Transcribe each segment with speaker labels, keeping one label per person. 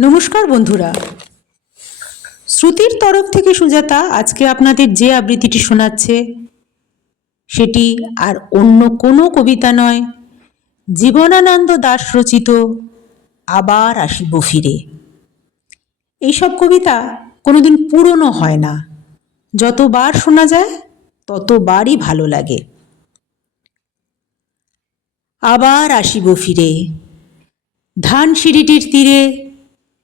Speaker 1: নমস্কার বন্ধুরা। শ্রুতির তরফ থেকে সুজাতা আজকে আপনাদের যে আবৃত্তিটি শোনাচ্ছে, সেটি আর অন্য কোনো কবিতা নয়। জীবনানন্দ দাশ রচিত, আবার আসিব ফিরে। এইসব কবিতা কোনোদিন পুরনো হয় না। যতবার শোনা যায়, ততবারই ভালো লাগে। আবার আসিব ফিরে। ধানসিঁড়িটির তীরে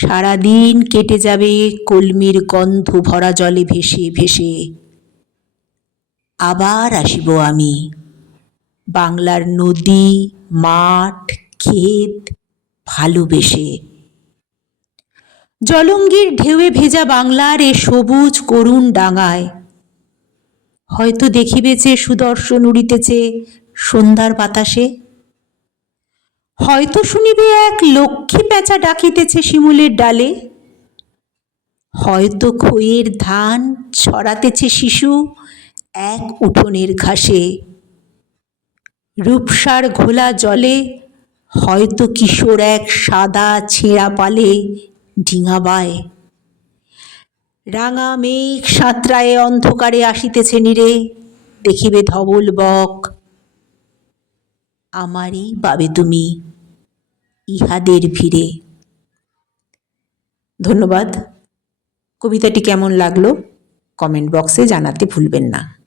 Speaker 1: সারাদিন কেটে যাবে কলমির গন্ধ ভরা জলে ভেসে ভেসে। আবার আসিব আমি। বাংলার নদী, মাঠ, ক্ষেত ভালোবেসে। জলঙ্গির ঢেউয়ে ভেজা বাংলার এ সবুজ করুণ ডাঙায়। হয়তো দেখিবেছে সুদর্শন উড়িতেছে সন্ধ্যার বাতাসে। হয়তো শুনিবে এক লক্ষ্মী পেঁচা ডাকিতেছে শিমুলের ডালে। হয়তো খইয়ের ধান ছড়াতেছে শিশু এক উঠোনের ঘাসে। রূপসার ঘোলা জলে হয়তো কিশোর এক সাদা ছেঁড়া পালে ডিঙাবায় রাঙা মেঘ সাঁতরায়ে অন্ধকারে আসিতেছে নিরে, দেখিবে ধবল বক আমারই পাবে তুমি ইহাদের ভিড়ে। ধন্যবাদ। কবিতাটি কেমন লাগল? কমেন্ট বক্সে জানাতে ভুলবেন না।